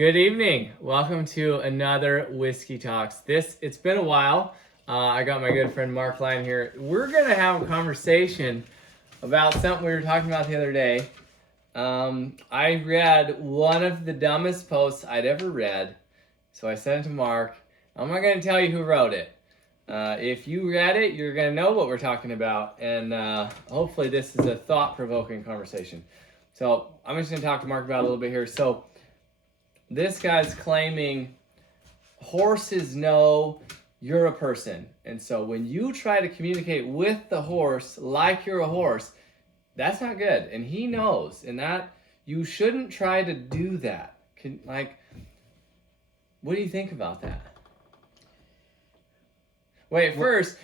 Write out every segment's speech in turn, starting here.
Good evening. Welcome to another Whiskey Talks. It's been a while. I got my good friend Mark Lyon here. We're gonna have a conversation about something we were talking about the other day. I read one of the dumbest posts I'd ever read, so I sent it to Mark. I'm not gonna tell you who wrote it. If you read it, you're gonna know what we're talking about, and hopefully this is a thought-provoking conversation. So I'm just gonna talk to Mark about it a little bit here. So this guy's claiming horses know you're a person. And so when you try to communicate with the horse like you're a horse, that's not good. And he knows. And that you shouldn't try to do that. What do you think about that? Wait, first,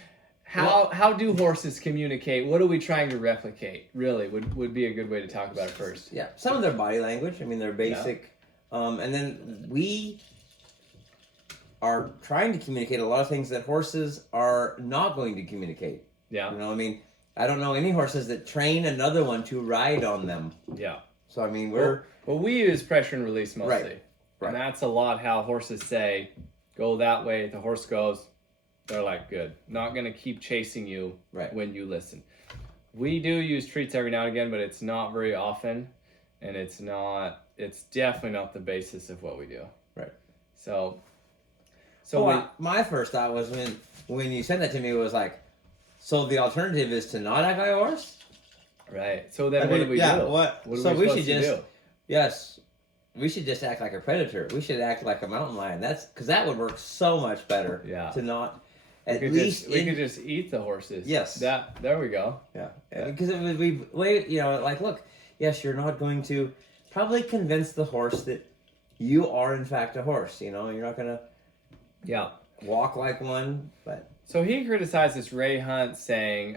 how do horses communicate? What are we trying to replicate? Really, would be a good way to talk about it first. Yeah, some of their body language. I mean, their basic... Yeah. And then we are trying to communicate a lot of things that horses are not going to communicate. Yeah. You know, I mean, I don't know any horses that train another one to ride on them. Yeah. So, I mean, we use pressure and release mostly. Right. And that's a lot how horses say, go that way. The horse goes, they're like, good. Not going to keep chasing you when you listen. We do use treats every now and again, but it's not very often. And it's definitely not the basis of what we do. Right. So my first thought was when you sent that to me, it was like, so the alternative is to not act like a horse? Right. So then what do we do? What are we supposed to do? Yes. We should just act like a predator. We should act like a mountain lion. Because that would work so much better. Yeah. To not... we could just eat the horses. Yes. There we go. Yeah. Because it would be look, yes, you're not going to probably convince the horse that you are in fact a horse. You know, you're not going to walk like one. But so he criticizes Ray Hunt saying,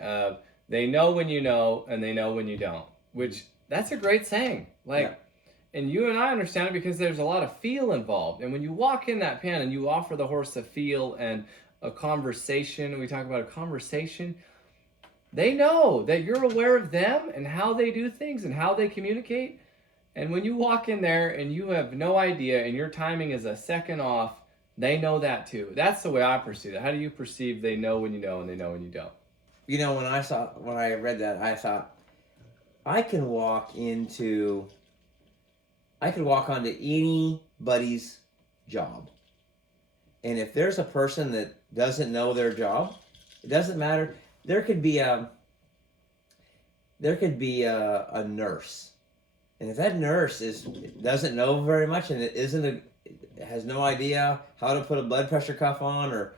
they know when you know and they know when you don't, which that's a great saying. And you and I understand it because there's a lot of feel involved. And when you walk in that pen and you offer the horse a feel and a conversation, we talk about a conversation, they know that you're aware of them and how they do things and how they communicate. And when you walk in there and you have no idea and your timing is a second off, they know that too. That's the way I perceive it. How do you perceive they know when you know and they know when you don't? You know, when I read that, I thought, I could walk onto anybody's job. And if there's a person that doesn't know their job, it doesn't matter. There could be a nurse, and if that nurse doesn't know very much and has no idea how to put a blood pressure cuff on or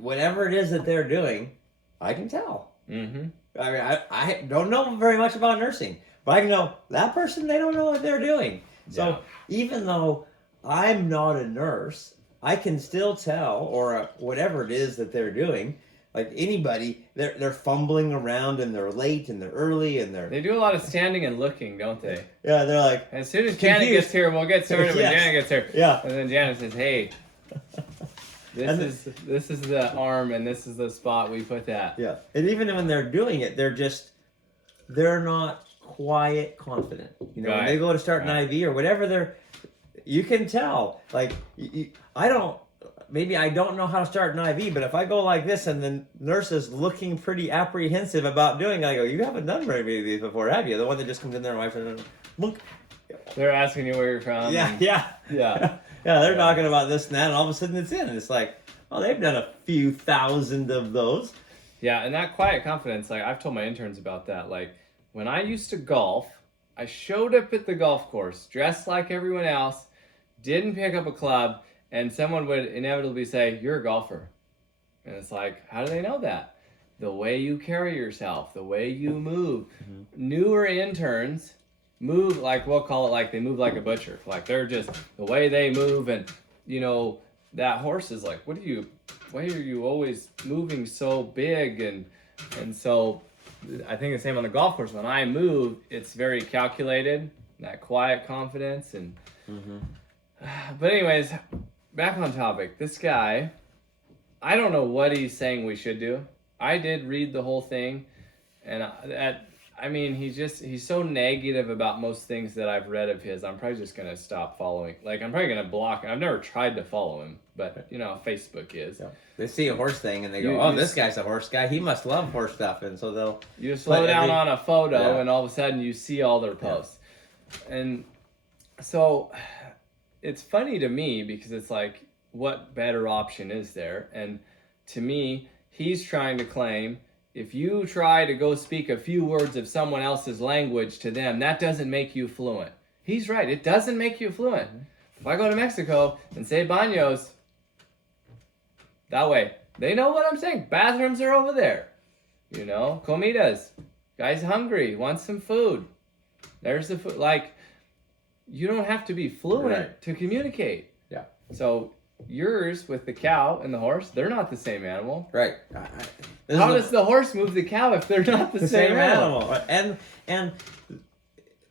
whatever it is that they're doing, I can tell. Mm-hmm. I mean, I don't know very much about nursing, but I can know that person, they don't know what they're doing. So even though I'm not a nurse, I can still tell, or whatever it is that they're doing. Like anybody, they're fumbling around and they're late and they're early and they do a lot of standing and looking, don't they? Yeah, they're like, as soon as Janet gets here, we'll get started when Janet gets here. Yeah. And then Janet says, hey, this is the arm and this is the spot we put that. Yeah. And even when they're doing it, they're not quiet, confident. You know, when they go to start an IV or whatever, you can tell. Like, maybe I don't know how to start an IV, but if I go like this and the nurse is looking pretty apprehensive about doing it, I go, you haven't done very many of these before, have you? The one that just comes in there and wipes it and they're asking you where you're from. Yeah. They're talking about this and that, and all of a sudden it's in. And it's like, oh, they've done a few thousand of those. Yeah, and that quiet confidence, like I've told my interns about that. Like when I used to golf, I showed up at the golf course dressed like everyone else, didn't pick up a club, and someone would inevitably say, you're a golfer. And it's like, how do they know that? The way you carry yourself, the way you move. Mm-hmm. Newer interns move we'll call it like they move like a butcher. Like they're just, the way they move, and you know, that horse is like, why are you always moving so big? And so I think the same on the golf course. When I move, it's very calculated, that quiet confidence. And but anyways, back on topic. This guy, I don't know what he's saying we should do. I did read the whole thing, and I mean, he's so negative about most things that I've read of his. I'm probably just gonna stop following. Like, I'm probably gonna block him. I've never tried to follow him, but you know, Facebook is. Yeah. They see a horse thing and they go, You- "Oh, you this s- guy's a horse guy. He must love horse stuff." And so they'll. You just slow But down every- on a photo, Yeah. and all of a sudden you see all their posts. And so it's funny to me because it's like, what better option is there? And to me, he's trying to claim if you try to go speak a few words of someone else's language to them, that doesn't make you fluent. He's right. It doesn't make you fluent. If I go to Mexico and say baños, that way, they know what I'm saying. Bathrooms are over there. You know, comidas. Guy's hungry, wants some food. There's the food. Like, you don't have to be fluent Right. to communicate. Yeah. So yours with the cow and the horse, they're not the same animal. Right. This How is does the horse move the cow if they're not the the same, same animal? animal? And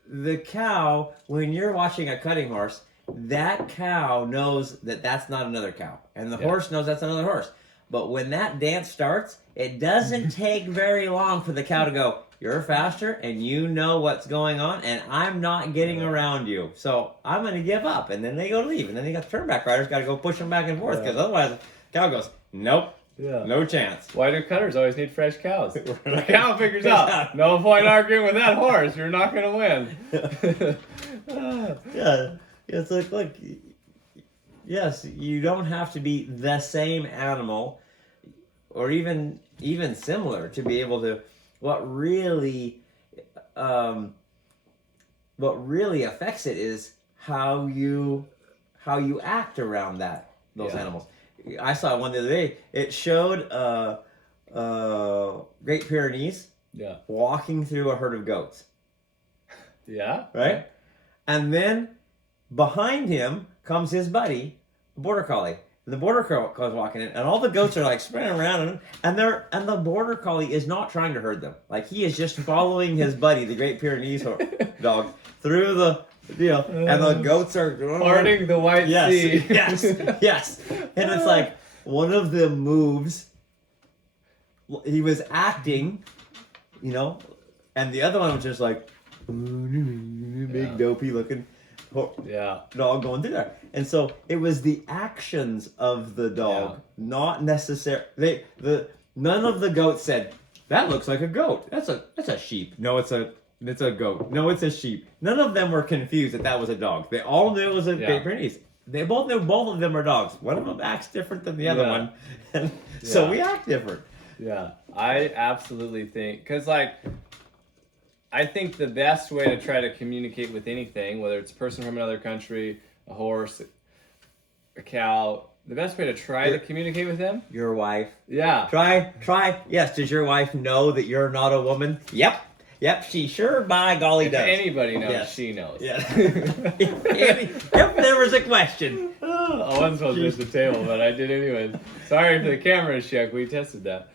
the cow, when you're watching a cutting horse, that cow knows that that's not another cow, and the Yeah. horse knows that's another horse. But when that dance starts, it doesn't take very long for the cow to go, "You're faster, and you know what's going on, and I'm not getting around you, so I'm going to give up." And then they go to leave, and then you got the turnback riders got to go push them back and forth, because otherwise, the cow goes, "Nope, Yeah. no chance." Why do cutters always need fresh cows? The cow figures out, no point arguing with that horse. You're not going to win. Yeah, it's like, look, yes, you don't have to be the same animal, or even similar to be able to. What really affects it is how you act around those Yeah. animals. I saw one the other day. It showed Great Pyrenees Yeah. walking through a herd of goats. Yeah. Right? And then behind him comes his buddy, the border collie. And the border collie's walking in, and all the goats are like spinning around, and the border collie is not trying to herd them. Like, he is just following his buddy, the Great Pyrenees dog, through the and the goats are Parting the White yes, Sea. yes. And it's like one of the moves. He was acting, and the other one was just like big Yeah. dopey looking Yeah. dog going through there. And so it was the actions of the dog, not necessarily none of the goats said, "That looks like a goat. That's a sheep. No, it's a goat. No, it's a sheep." None of them were confused that was a dog. They all knew it was a Great Pyrenees. They both knew both of them are dogs. One of them acts different than the other Yeah. one. And so Yeah. we act different. Yeah, I absolutely think, because I think the best way to try to communicate with anything, whether it's a person from another country, a horse, a cow, the best way to try to communicate with them, Your wife. yeah, Try. Yes, does your wife know that you're not a woman? Yep. She sure by golly if does. anybody knows, Yes. she knows. Yeah. If there was a question. I wasn't supposed to miss the table, but I did anyways. Sorry for the camera shook. We tested that.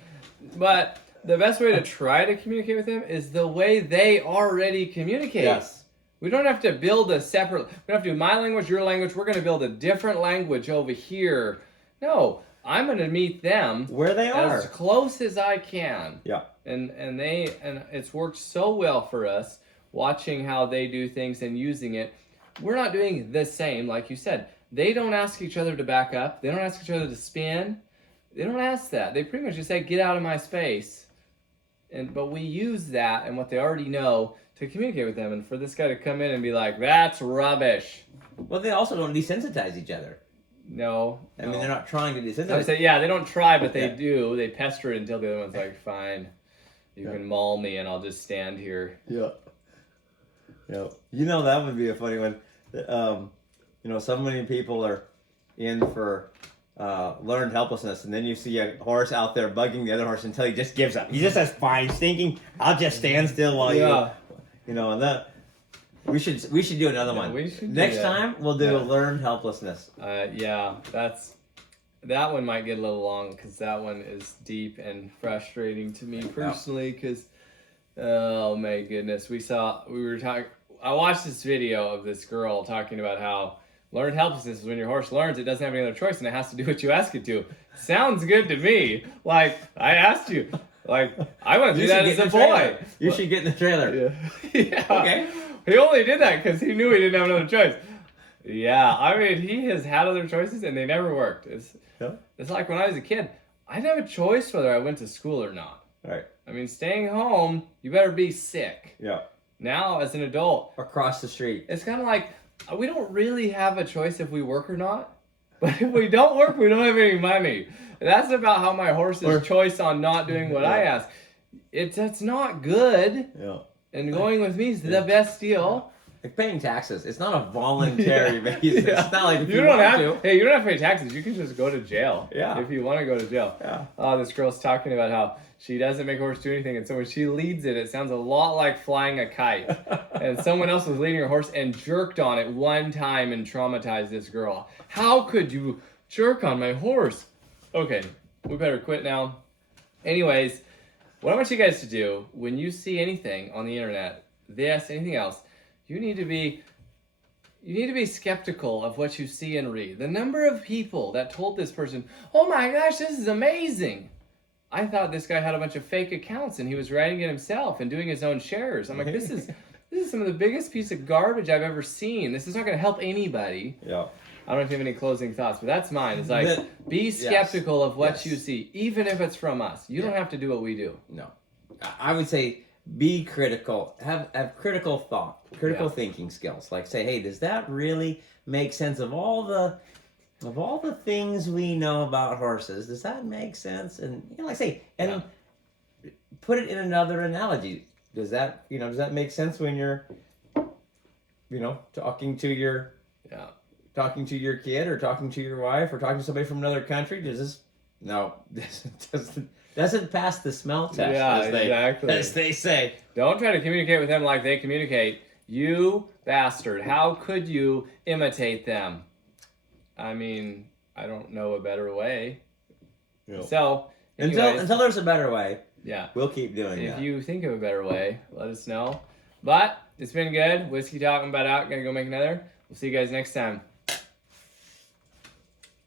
But the best way to try to communicate with them is the way they already communicate. Yes. We don't have to build a separate. We don't have to do my language, your language. We're going to build a different language over here. No, I'm going to meet them Where they are. as close as I can. Yeah. And it's worked so well for us watching how they do things and using it. We're not doing the same, like you said. They don't ask each other to back up. They don't ask each other to spin. They don't ask that. They pretty much just say, "Get out of my space." But we use that and what they already know to communicate with them. And for this guy to come in and be like, "That's rubbish." Well, they also don't desensitize each other. No. I mean, they're not trying to I desensitize. say, yeah, they don't try, but they Yeah. do. They pester it until the other one's like, "Fine, you can maul me and I'll just stand here." Yeah. That would be a funny one. So many people are in for learned helplessness, and then you see a horse out there bugging the other horse until he just gives up. He just says, "Fine, stinking. I'll just stand still while and that. We should do another one. we should do Next that. time we'll do learned helplessness. That one might get a little long because that one is deep and frustrating to me personally. Because, oh my goodness, I watched this video of this girl talking about how learned helplessness is when your horse learns it doesn't have any other choice and it has to do what you ask it to. Sounds good to me. Like, I asked you, Like, I went through You that should as get a in the boy. trailer. You should get in the trailer. Yeah. Yeah. Okay. He only did that because he knew he didn't have another choice. Yeah, I mean, he has had other choices and they never worked. It's like when I was a kid, I didn't have a choice whether I went to school or not. Right. I mean, staying home, you better be sick. Yeah. Now, as an adult, Across the street. it's kind of like we don't really have a choice if we work or not. But if we don't work, we don't have any money. That's about how my horse's choice on not doing what I ask. It's not good. Yeah. And going with me is the best deal. Like paying taxes. It's not a voluntary basis. Yeah. It's not like if you you don't want have to. Hey, you don't have to pay taxes. You can just go to jail. Yeah. If you want to go to jail. Yeah. Oh, this girl's talking about how she doesn't make a horse do anything, and so when she leads it, it sounds a lot like flying a kite. And someone else was leading her horse and jerked on it one time and traumatized this girl. How could you jerk on my horse? Okay, we better quit now. Anyways, what I want you guys to do when you see anything on the internet, this, anything else, you need to be skeptical of what you see and read. The number of people that told this person, "Oh my gosh, this is amazing." I thought this guy had a bunch of fake accounts and he was writing it himself and doing his own shares. I'm like, this is some of the biggest piece of garbage I've ever seen. This is not going to help anybody. Yeah. I don't know if you have any closing thoughts, but that's mine. It's like, be skeptical of what you see, even if it's from us. You don't have to do what we do. No. I would say be critical. Have critical thought, critical thinking skills. Like say, hey, does that really make sense of all the things we know about horses? Does that make sense? And like say, and put it in another analogy. Does that make sense when you're talking to your kid or talking to your wife or talking to somebody from another country? This doesn't pass the smell test, as they say. Don't try to communicate with them like they communicate. You bastard, how could you imitate them? I mean, I don't know a better way. Yep. So, anyways, until there's a better way, we'll keep doing that. If you think of a better way, let us know. But it's been good. Whiskey Talking About Out. Gonna go make another. We'll see you guys next time.